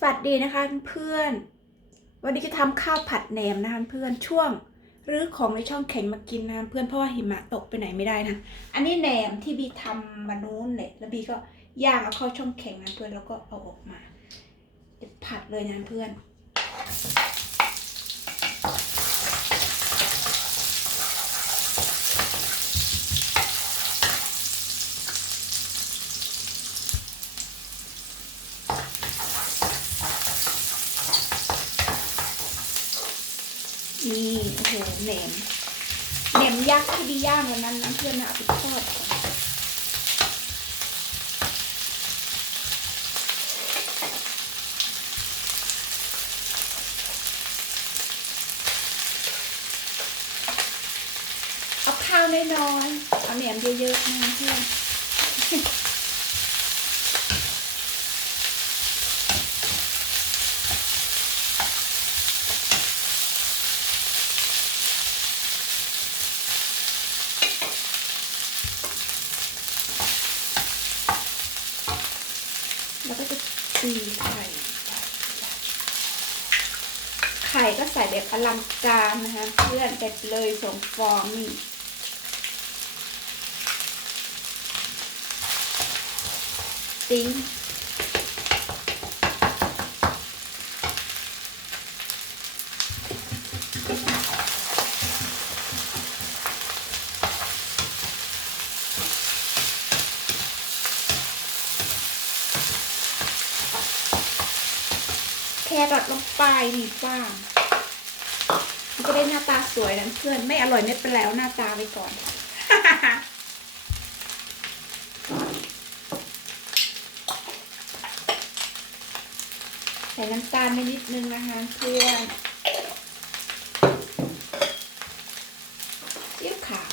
สวัสดีนะคะเพื่อน วันนี้จะทำข้าวผัดแหนมนะคะเพื่อนช่วงหรือของในช่องแข็งมากินนะคะเพื่อนเพราะว่าหิมะตกไปไหนไม่ได้นะ อันนี้แหนมที่บีทำมานู้นเลยแล้วบีก็ย่างเอาเข้าช่องแข็งนะเพื่อนแล้วก็เอาออกมาผัดเลยนะเพื่อน นี่โอ้โหแหนมแหนมยักษ์ที่ดีย่างวันนั้นนะเพื่อนนะเอาไปทอดเอาข้าวน้อยๆเอาแหนมเยอะๆนะเพื่อน แล้วก็จะตีไข่ไข่ก็ใส่แบบอลังการนะคะ เพื่อนแบบเลยสองฟองนี่ติ้ รอทลงไปนี่ป้ามันจะได้หน้าตาสวยนะเพื่อน ไม่อร่อยไม่เป็นแล้วหน้าตาไปก่อนใส่น้ำตาลไปนิดนึงนะคะเพื่อนเยี่ยวขาว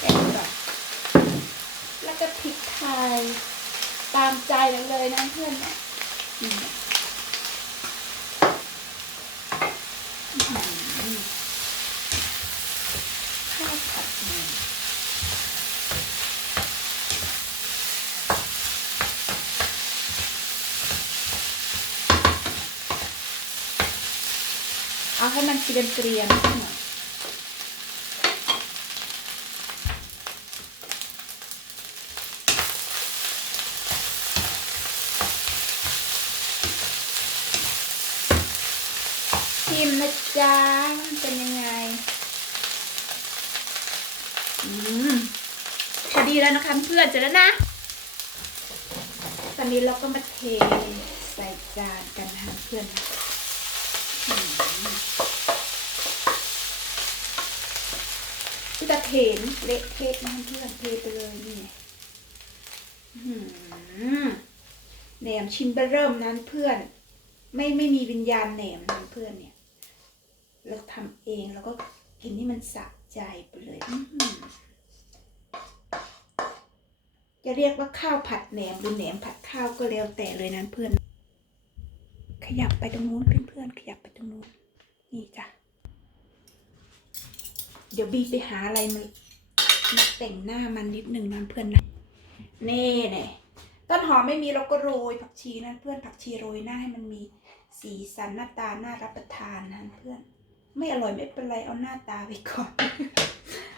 แกงก่อนแล้ว ก็พริกไทยตามใจเราเลยนะเพื่อนเนี่ยนี่อื้อหือข้าวผัดเนเอาให้มันเกรียมเกรียมๆหน่อย ชิมนะจ๊ะเป็นยังไง อืมพอดีแล้วนะคะเพื่อนเสร็จแล้วนะ ตอนนี้เราก็มาเทใส่จานกันนะคะเพื่อนที่ตะเถนเละเทะนะเพื่อนเทไปเลยนี่แหนมชิมเบอร์เริ่มนั้นเพื่อน ไม่ไม่มีวิญญาณแหนมนั้นเพื่อนเนี่ย เราทำเองแล้วก็กินให้มันสะใจไปเลยจะเรียกว่าข้าวผัดแหนมหรือแหนมผัดข้าวก็แล้วแต่เลยนะเพื่อน ขยับไปตรงนู้นเพื่อนๆขยับไปตรงนู้นนี่จ้ะเดี๋ยวบีไปหาอะไรมามาแต่งหน้ามันนิดหนึ่งนะเพื่อนนะเน่เน่ต้นหอมไม่มีเราก็โรยผักชีนะเพื่อนผักชีโรยหน้าให้มันมีสีสันหน้าตาน่ารับประทานนะเพื่อน ไม่อร่อยไม่เป็นไรเอาหน้าตาไปก่อน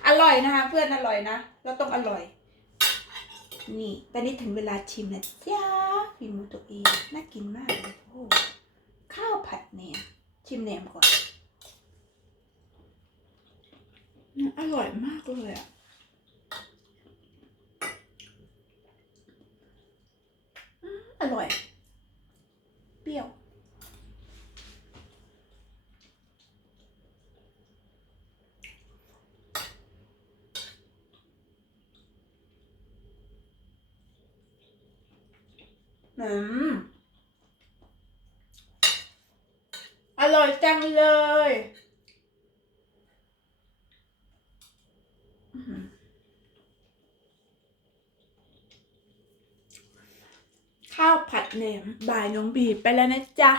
อร่อยนะคะ เพื่อนอร่อยนะเราต้องอร่อย นี่ตอนนี้ถึงเวลาชิมนะจ้าฝีมือตัวเองน่ากินมากเลยโอ้ข้าวผัดแหนมชิมแหนมก่อนอร่อยมากเลยอะอืมอร่อย เปรี้ยว อืมอร่อยจังเลยข้าวผัดแหนมบ่ายน้องบีไปแล้วนะจ๊ะ